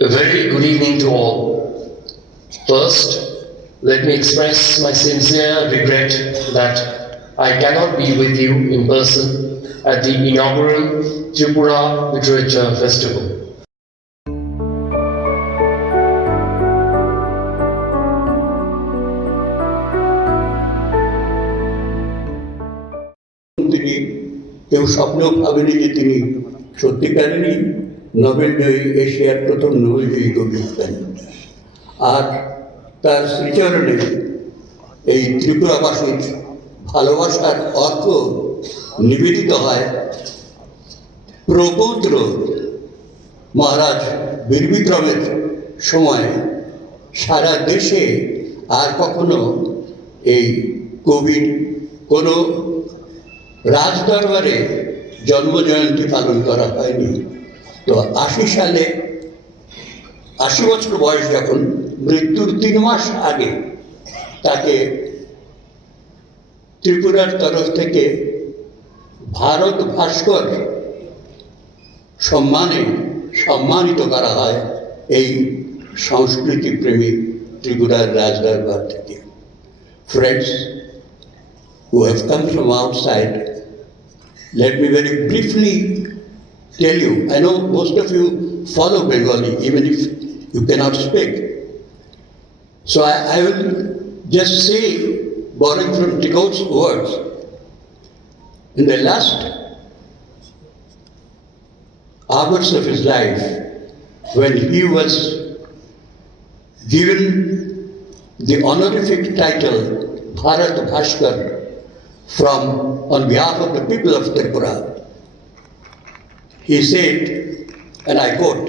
A very good evening to all. First, let me express my sincere regret that I cannot be with you in person at the inaugural Tripura Literature Festival. তিনি কেউ স্বপ্নেও ভাবেনি যে তিনি সত্যিকারেরই Nobel জয়ী, এশিয়ার প্রথম Nobel জয়ী কবি হতেন। আর তার শ্রীচরণে এই ত্রিপুরাবাসীর ভালোবাসার অর্থ নিবেদিত হয় প্রপৌত্র মহারাজ বীরবিক্রমের সময় সারা দেশে আর কখনো এই কবির কোনো রাজদরবারে জন্মজয়ন্তী পালন করা হয়নি। তো 80 সালে 80 বছর বয়স যখন, মৃত্যুর 3 মাস আগে তাকে ত্রিপুরার তরফ থেকে ভারত ভাস্কর সম্মানে সম্মানিত করা হয় এই সংস্কৃতি প্রেমী ত্রিপুরার রাজদরবার থেকে। Friends who have come from outside, let me very briefly tell you, I know most of you follow Bengali even if you cannot speak. So I will just say, borrowing from Tico's words, in the last hours of his life, when he was given the honorific title Bharat Bhaskar on behalf of the people of Tripura, he said, and I quote,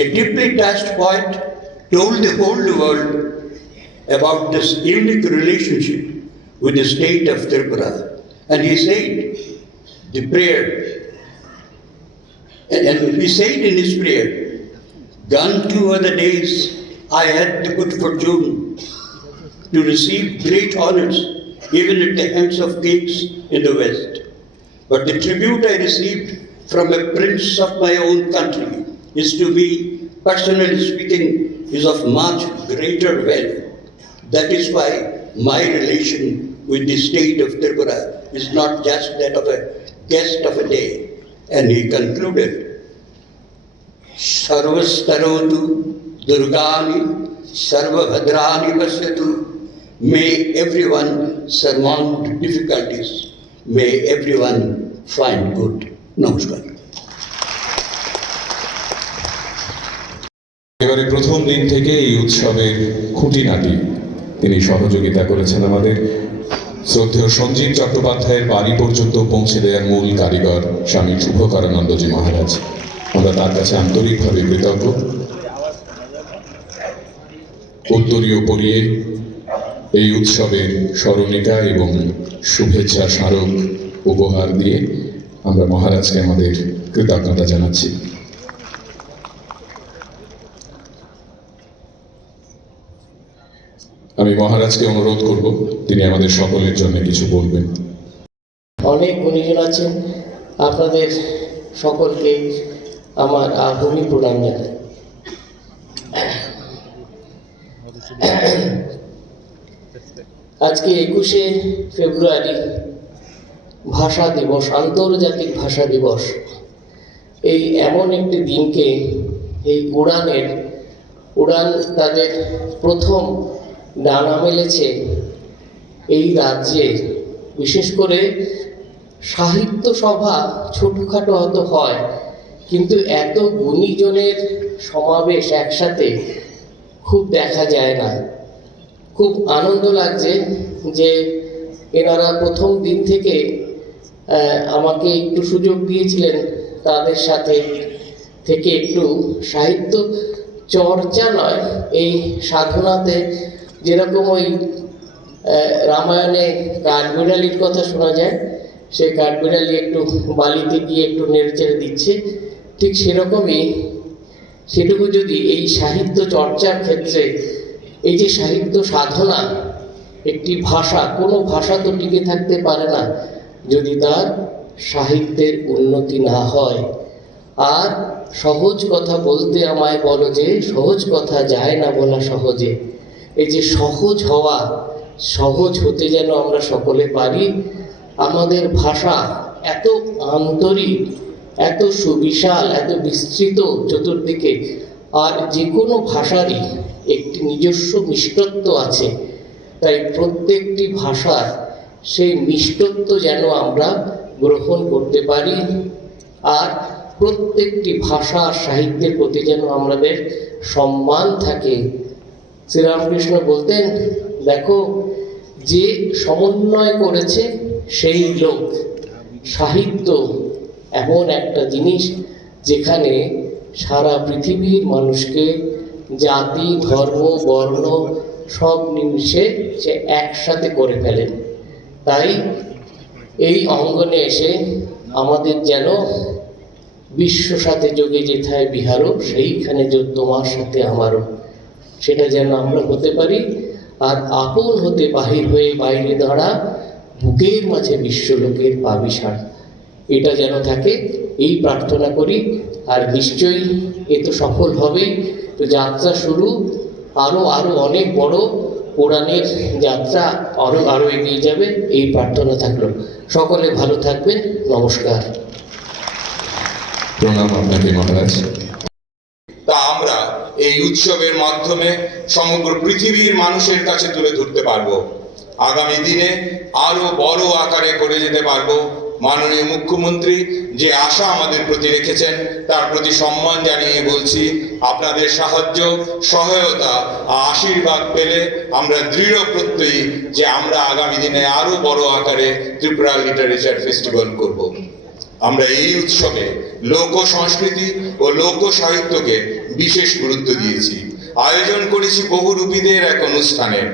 "A deeply touched poet told the whole world about this unique relationship with the state of Tripura, and he said the prayer, and he said in his prayer, gone too are the days I had the good fortune to receive great honors even at the hands of kings in the West. But the tribute I received from a prince of my own country is to be, personally speaking, is of much greater value. That is why my relation with the state of Tripura is not just that of a guest of a day." And he concluded, "Sarvastarotu Durgani Sarvabhadrani Pasyatu." May everyone surmount difficulties. May everyone find good. Namaskar. এবারে প্রথম দিন থেকে এই উৎসবের খুঁটিনাটি তিনি সহযোগিতা করেছেন আমাদের শ্রদ্ধেয় সঞ্জীব চট্টোপাধ্যায়ের বাড়ি পর্যন্ত পৌঁছে দেওয়ার মূল কারিগর স্বামী শুভকরানন্দজি মহারাজ। আমরা তার কাছে আন্তরিকভাবে কৃতজ্ঞ। উত্তরীয় পরিয়ে এই উৎসবের স্মরণিকা এবং শুভেচ্ছা স্মারক উপহার দিয়ে আমরা মহারাজকে আমাদের কৃতজ্ঞতা জানাচ্ছি। আমি মহারাজকে অনুরোধ করব তিনি আমাদের সকলের জন্য কিছু বলবেন। অনেক গুণীজন আছেন, আপনাদের সকলকে আমার আভূমি প্রণাম জানাই। আজকে 21শে ফেব্রুয়ারি ভাষা দিবস, আন্তর্জাতিক ভাষা দিবস। এই এমন একটি দিনকে এই উড়ান তাদের প্রথম ডানা মেলেছে এই রাজ্যে। বিশেষ করে সাহিত্য সভা ছোটোখাটো হয়তো হয়, কিন্তু এত গুণীজনের সমাবেশ একসাথে খুব দেখা যায় না। খুব আনন্দ লাগছে যে এনারা প্রথম দিন থেকে আমাকে একটু সুযোগ দিয়েছিলেন তাদের সাথে থেকে একটু সাহিত্য চর্চা নয়, এই সাধনাতে যেরকম ওই রামায়ণে কাঠবিড়ালির কথা শোনা যায়, সেই কাঠবিড়ালি একটু বালিতে গিয়ে একটু নেড়েচেড়ে দিচ্ছে, ঠিক সেরকমই সেটুকু যদি এই সাহিত্য চর্চার ক্ষেত্রে, এই যে সাহিত্য সাধনা, একটি ভাষা, কোনো ভাষা তো টিকে থাকতে পারে না যদি তার সাহিত্যের উন্নতি না হয়। আর সহজ কথা বলতে আমায় বলো যে সহজ কথা যায় না বলা সহজে। এই যে সহজ হওয়া, সহজ হতে যেন আমরা সকলে পারি। আমাদের ভাষা এত আন্তরিক, এত সুবিশাল, এত বিস্তৃত চতুর্দিকে, আর যে কোনো ভাষারই একটি নিজস্ব মিষ্টত্ব আছে। তাই প্রত্যেকটি ভাষার সেই মিষ্টত্ব যেন আমরা গ্রহণ করতে পারি, আর প্রত্যেকটি ভাষা আর সাহিত্যের প্রতি যেন আমাদের সম্মান থাকে। শ্রীরামকৃষ্ণ বলতেন, দেখো যে সমন্বয় করেছে সেই লোক। সাহিত্য এমন একটা জিনিস যেখানে সারা পৃথিবীর মানুষকে জাতি, ধর্ম, বর্ণ সব নিমিষে সে একসাথে করে ফেলেন। তাই এই অঙ্গনে এসে আমাদের যেন বিশ্ব সাথে যোগে যেথায় বিহারও সেইখানে তোমার সাথে আমারও, সেটা যেন আমরা হতে পারি। আর আপন হতে বাহির হয়ে বাইরে দাঁড়া, বুকের মাঝে বিশ্বলোকের পাবি সাড়া, এটা যেন থাকে, এই প্রার্থনা করি। আর নিশ্চয়ই এ তো সফল হবেই। তো যাত্রা শুরু, আরও অনেক বড় পুরাণের যাত্রা আরও এগিয়ে যাবে, এই প্রার্থনা থাকলো। সকলে ভালো থাকবেন। নমস্কার। প্রণাম আপনাকে মহারাজ। তা আমরা এই উৎসবের মাধ্যমে সমগ্র পৃথিবীর মানুষের কাছে তুলে ধরতে পারবো। আগামী দিনে আরো বড় আকারে করে যেতে পারবো। মাননীয় মুখ্যমন্ত্রী যে আশা আমাদের প্রতি রেখেছেন তার প্রতি সম্মান জানিয়ে বলছি, আপনাদের সাহায্য, সহায়তা, আশীর্বাদ পেলে আমরা দৃঢ় প্রত্যয়ী যে আমরা আগামী দিনে আরো বড় আকারে ত্রিপুরা লিটারেচার ফেস্টিভ্যাল করব। আমরা এই উৎসবে লোক সংস্কৃতি ও লোক সাহিত্যকে বিশেষ গুরুত্ব দিয়েছি। আয়োজন করেছি বহুরূপীদের এক অনুষ্ঠানের।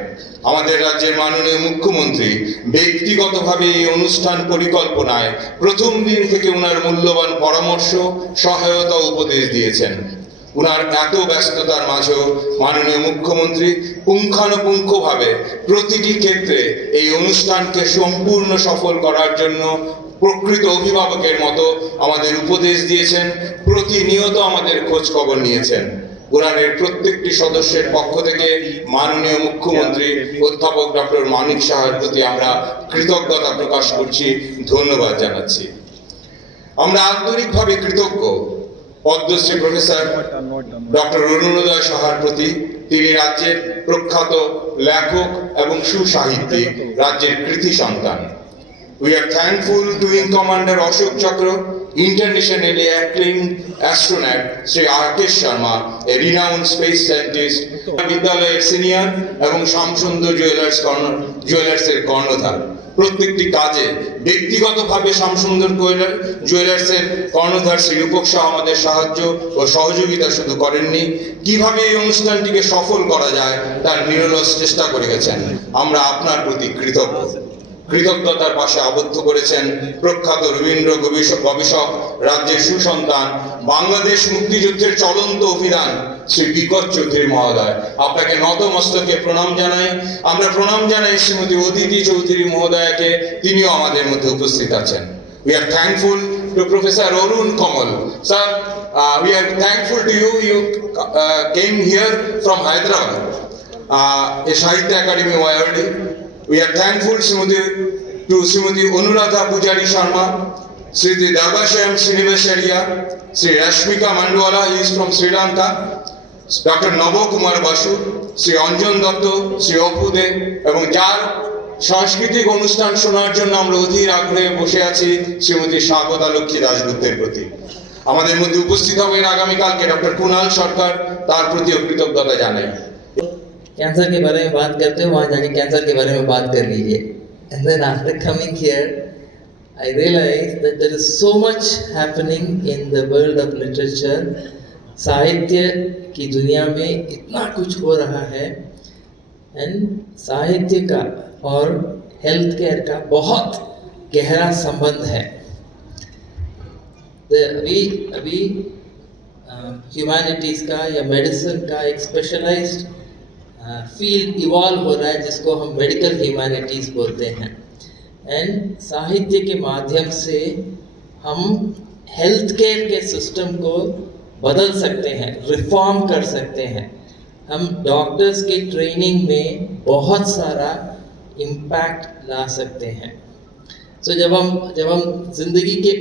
আমাদের রাজ্যের মাননীয় মুখ্যমন্ত্রী ব্যক্তিগতভাবে এই অনুষ্ঠান পরিকল্পনায় প্রথম দিন থেকে উনার মূল্যবান পরামর্শ, সহায়তা, উপদেশ দিয়েছেন। উনার এত ব্যস্ততার মাঝেও মাননীয় মুখ্যমন্ত্রী পুঙ্খানুপুঙ্খভাবে প্রতিটি ক্ষেত্রে এই অনুষ্ঠানকে সম্পূর্ণ সফল করার জন্য প্রকৃত অভিভাবকের মতো আমাদের উপদেশ দিয়েছেন, প্রতিনিয়ত আমাদের খোঁজ খবর নিয়েছেন। উড়ানের প্রত্যেকটি সদস্যের পক্ষ থেকে মাননীয় মুখ্যমন্ত্রী অধ্যাপক ডক্টর মানিক সাহার প্রতি আমরা কৃতজ্ঞতা প্রকাশ করছি, ধন্যবাদ জানাচ্ছি। আমরা আন্তরিকভাবে কৃতজ্ঞ পদ্মশ্রী প্রফেসর ডক্টর অরুণোদয় সাহার প্রতি। তিনি রাজ্যের প্রখ্যাত লেখক এবং সুসাহিত্যিক, রাজ্যের কৃতি সন্তান। We are thankful to Wing Commander Ashok Chakra, internationally acclaimed astronaut Sri Rakesh Sharma, a renowned space scientist, বিদ্যালয়ের সিনিয়র এবং শ্যামসুন্দর জুয়েলার্সের কর্ণধার। প্রত্যেকটি কাজে ব্যক্তিগতভাবে শ্যামসুন্দর জুয়েলার্সের কর্ণধার শ্রী রূপক শাহ আমাদের সাহায্য ও সহযোগিতা শুধু করেননি, কিভাবে এই অনুষ্ঠানটিকে সফল করা যায় তার নিরলস চেষ্টা করে গেছেন। আমরা আপনার প্রতি কৃতজ্ঞ। কৃতজ্ঞতার পাশে আবদ্ধ করেছেন প্রখ্যাত রবীন্দ্র গবেষক, রাজ্যের সুসন্তান, বাংলাদেশ মুক্তিযুদ্ধের চলন্ত অভিধান শ্রী বিকট চৌধুরী মহোদয়। আপনাকে নতমস্তকে প্রণাম জানাই। আমরা প্রণাম জানাই শ্রীমতী অদিতি চৌধুরী মহোদয়াকে, তিনিও আমাদের মধ্যে উপস্থিত আছেন। We are thankful to Professor Arun Kamal. Sir, we are thankful to you. You came here from Hyderabad, a Sahitya Academy awardee. We are thankful to Srimati Anuradha Pujari Sharma, Sri Darbashayam Srinivasariya, Sri Rashmika Mandwala, he is from Sri Lanka, Dr. Nabo Kumar Basu, Sri Anjan Datta, Sri Opude, এবং যার সাংস্কৃতিক অনুষ্ঠান শোনার জন্য আমরা অধীর আগ্রহে বসে আছি শ্রীমতী স্বাগতা লক্ষ্মী দাশগুপ্তের প্রতি। আমাদের মধ্যে উপস্থিত হবেন আগামীকালকে ডক্টর কুণাল সরকার, তার প্রতিও কৃতজ্ঞতা জানাই। कैंसर के बारे में बात करते हो, वहाँ जाके कैंसर के बारे में बात कर लीजिए। And then after coming here, I realized that there is so much happening in the world of literature. साहित्य की दुनिया में इतना कुछ हो रहा है, and साहित्य का और हेल्थ केयर का बहुत गहरा संबंध है। अभी ह्यूमैनिटीज़ का या मेडिसिन का एक स्पेशलाइज्ड फील्ड इवॉल्व हो रहा है, जिसको हम मेडिकल ह्यूमैनिटीज़ बोलते हैं। एंड साहित्य के माध्यम से हम हेल्थ केयर के सिस्टम को बदल सकते हैं, रिफॉर्म कर सकते हैं। हम डॉक्टर्स की ट्रेनिंग में बहुत सारा इम्पैक्ट ला सकते हैं। सो जब हम जिंदगी के,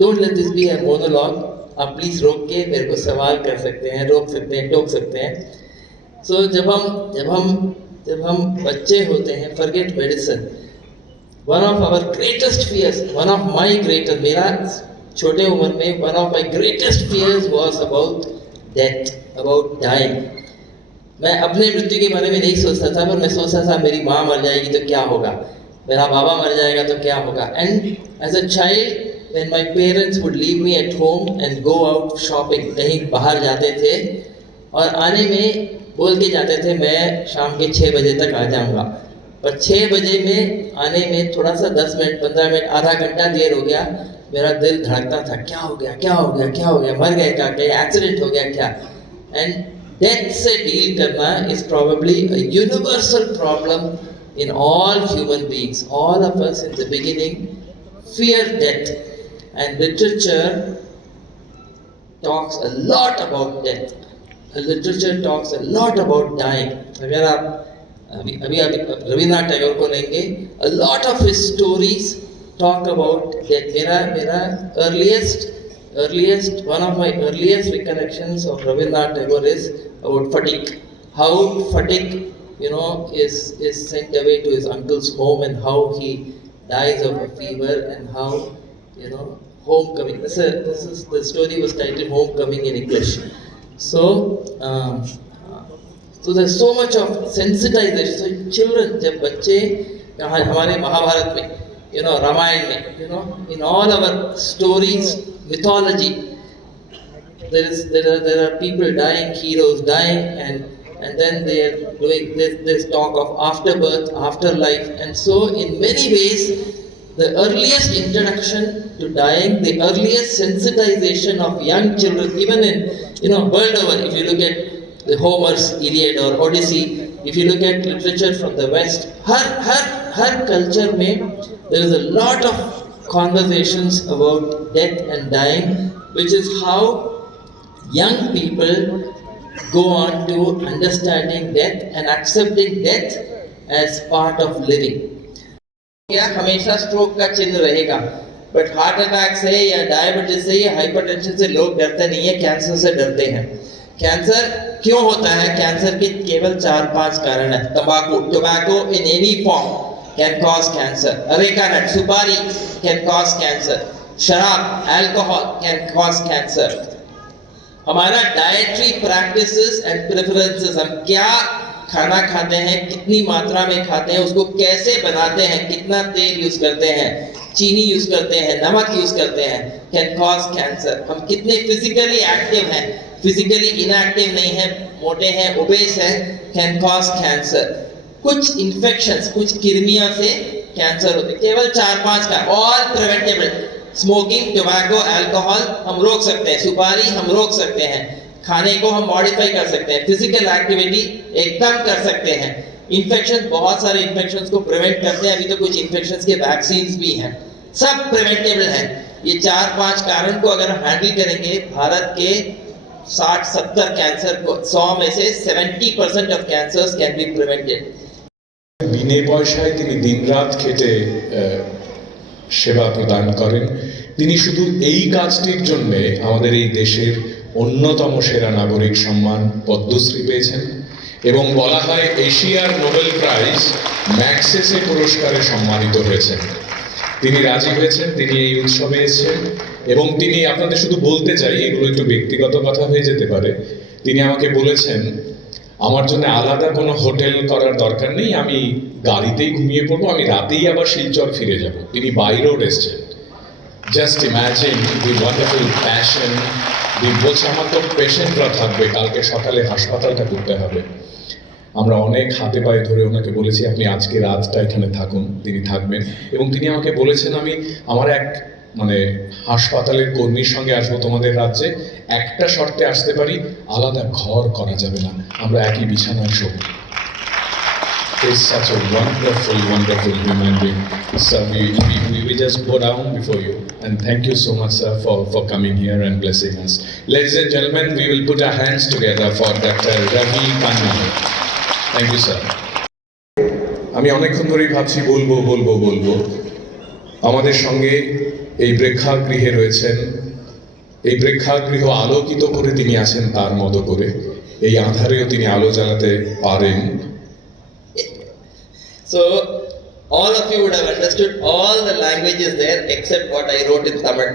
don't let this be a monologue, आप प्लीज रोक के मेरे को सवाल कर सकते हैं, रोक सकते हैं, टोक सकते हैं। सो जब हम बच्चे होते हैं, forget medicine, one of our greatest fears, one of my greatest, मेरा छोटे उम्र में one of my greatest fears was about death, about dying. मैं अपने मृत्यु के बारे में नहीं सोचता था, पर मैं सोचता था मेरी माँ मर जाएगी तो क्या होगा, मेरा बाबा मर जाएगा तो क्या होगा। And as a child when my parents would leave me at home and go out shopping, कहीं बाहर जाते थे और आने में बोल के जाते थे मैं शाम के 6 बजे तक आ जाऊंगा, पर 6 बजे में आने में थोड़ा सा 10 मिनट 15 मिनट आधा घंटा देर हो गया, मेरा दिल धड़कता था, क्या हो गया, क्या हो गया, क्या हो गया, मर गए क्या, कहीं एक्सीडेंट हो गया क्या। एंड डेथ से डील करना is probably a universal problem in all human beings. All of us in the beginning fear death, and literature talks a lot about death. Literature talks a lot about dying. अगर आप अभी रविन्द्रनाथ टैगोर को लेंगे, a lot of his stories talk about death. मेरा earliest one of my earliest recollections of Rabindranath Tagore is about fatigue. How fatigue, is sent away to his uncle's home, and how he dies of a fever, and how, homecoming. This is the story was titled Homecoming in English. So there's so much of sensitization. So children, जब बच्चे हमारे महाभारत में, रामायण में, in all our stories, mythology, there are people dying, heroes dying, and then they are doing this talk of afterbirth, afterlife. And so in many ways, the earliest introduction to dying, the earliest sensitization of young children, even in world over, if you look at the Homer's Iliad or Odyssey, if you look at literature from the West, her culture mein there is a lot of conversations about death and dying, which is how young people go on to understanding death and accepting death as part of living. क्या हमेशा stroke का चिन्ह रहेगा, but heart attack से या diabetes से या hypertension से लोग डरते नहीं है, कैंसर से डरते हैं। कैंसर क्यों होता है? कैंसर के केवल 4-5 कारण है। Tobacco in any form can cause cancer. Areca nut, supari can cause cancer. शराब, alcohol can cause cancer. हमारा डाइटरी प्रैक्टिसेस एंड प्रेफरेंसेस, हम क्या खाना खाते हैं, कितनी मात्रा में खाते हैं, उसको कैसे बनाते हैं, कितना तेल यूज करते हैं, चीनी यूज करते हैं, नमक यूज करते हैं, कैन कॉज कैंसर। हम कितने फिजिकली एक्टिव हैं, फिजिकली इनएक्टिव नहीं है, मोटे हैं, ओबेस हैं, कैन कॉज कैंसर। कुछ इन्फेक्शंस, कुछ कृमियों से कैंसर होते, केवल 4-5 का, all preventable. Smoking, tobacco, alcohol हम रोक सकते हैं, सुपारी हम रोक सकते हैं, खाने को हम मॉडिफाई कर सकते हैं, फिजिकल एक्टिविटी एकदम कर सकते हैं। इन्फेक्शन, बहुत सारे इन्फेक्शंस को प्रिवेंट करते हैं, अभी तो कुछ इन्फेक्शंस के वैक्सीन्स भी हैं, सब प्रिवेंटेबल हैं। ये 4-5 कारण को अगर हम हैंडल करेंगे, भारत के 60-70 कैंसर को 100 में से 70% of cancers can be prevented. বিনে পয়সায় তিনি দিনরাত খেটে সেবা প্রদান করেন। তিনি শুধু এই কাজটির জন্যে আমাদের এই দেশের অন্যতম সেরা নাগরিক সম্মান পদ্মশ্রী পেয়েছেন, এবং বলা হয় এশিয়ার নোবেল প্রাইজ ম্যাগসেসে পুরস্কারে সম্মানিত হয়েছেন। তিনি রাজি হয়েছেন, তিনি এই উৎসবে এসেছেন, এবং তিনি, আপনাদের শুধু বলতে চাই, এগুলো একটু ব্যক্তিগত কথা হয়ে যেতে পারে, তিনি আমাকে বলেছেন আমার জন্য আলাদা কোনো হোটেল করার দরকার নেই, আমি গাড়িতেই ঘুমিয়ে পড়বো, আমি রাতেই আবার শিলচর ফিরে যাব। তিনি বাইরেও এসেছেন। জাস্ট ইম্যাজিন দি ওয়ান্ডারফুল প্যাশন। বলছে আমার তো পেশেন্টরা থাকবে, কালকে সকালে হাসপাতালটা করতে হবে। আমরা অনেক হাতে পায়ে ধরে ওনাকে বলেছি আপনি আজকে রাতটা এখানে থাকুন, তিনি থাকবেন। এবং তিনি আমাকে বলেছেন আমি আমার এক হাসপাতালের কর্মীর সঙ্গে আসবো তোমাদের রাজ্যে, একটা শর্তে আসতে পারি, আলাদা ঘর করা যাবে না, আমরা একই বিছানায় শোবো। is such a wonderful, wonderful human being. So we just bow down before you. And thank you so much, sir, for coming here and blessing us. Ladies and gentlemen, we will put our hands together for Dr. Ravi Khanna. Thank you, sir. আমি অনেকক্ষণ ধরেই ভাবছি বলবো আমাদের সঙ্গে এই প্রেক্ষাগৃহে রয়েছেন, এই প্রেক্ষাগৃহ আলোকিত করে তিনি আছেন তার মতো করে, এই আঁধারেও তিনি আলো জ্বালাতে পারেন। So all of you would have understood all the languages there except what I wrote in Tamil.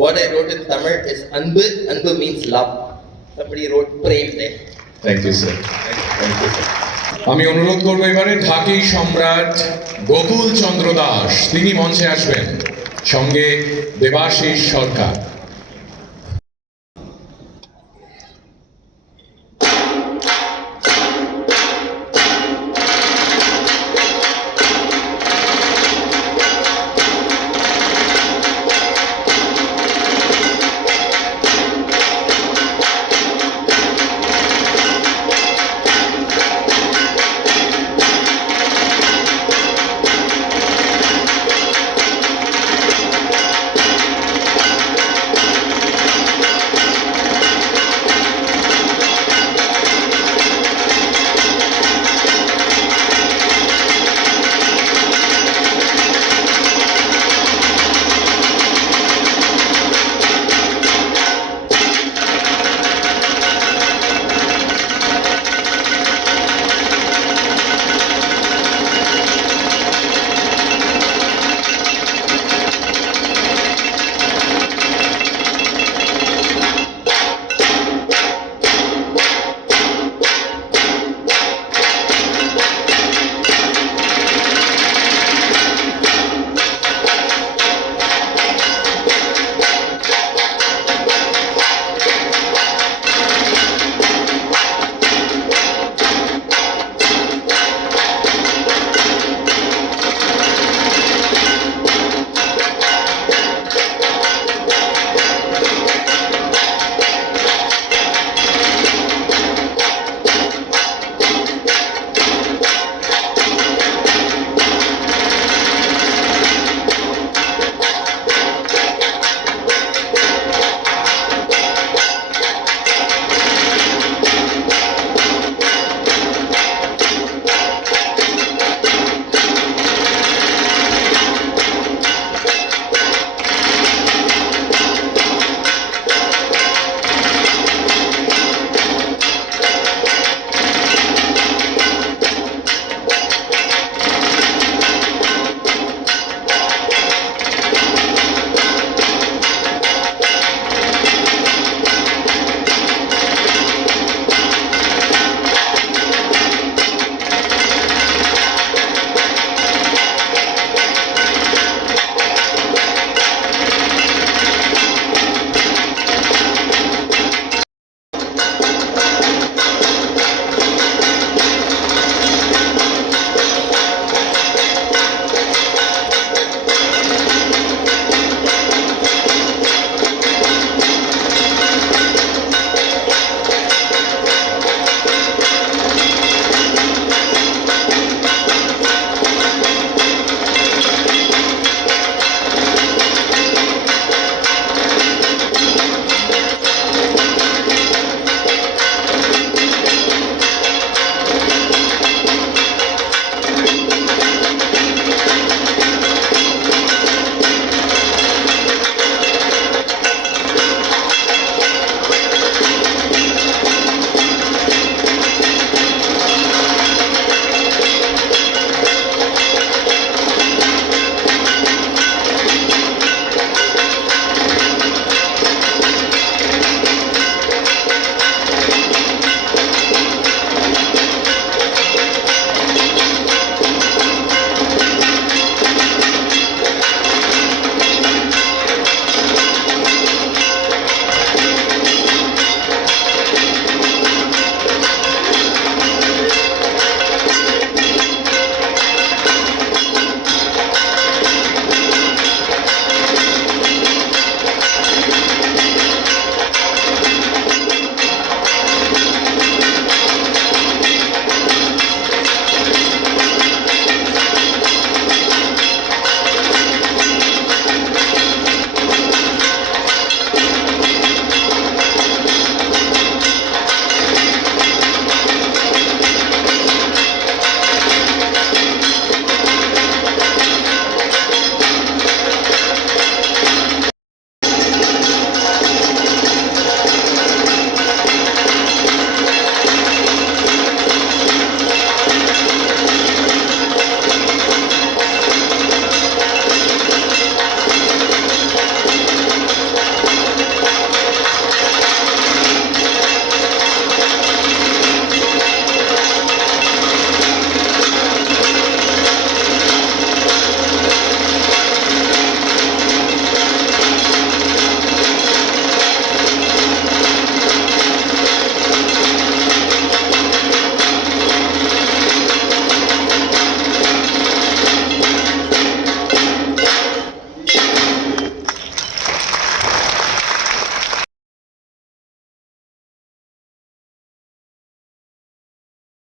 What I wrote in Tamil is Anbu. Anbu means love. Somebody wrote Prem there. Thank you sir, thank you. আমি অনুরোধ করবো এবারে ঢাকি সম্রাট গোকুল চন্দ্র দাস, তিনি মঞ্চে আসবেন, সঙ্গে দেবাশিস সরকার।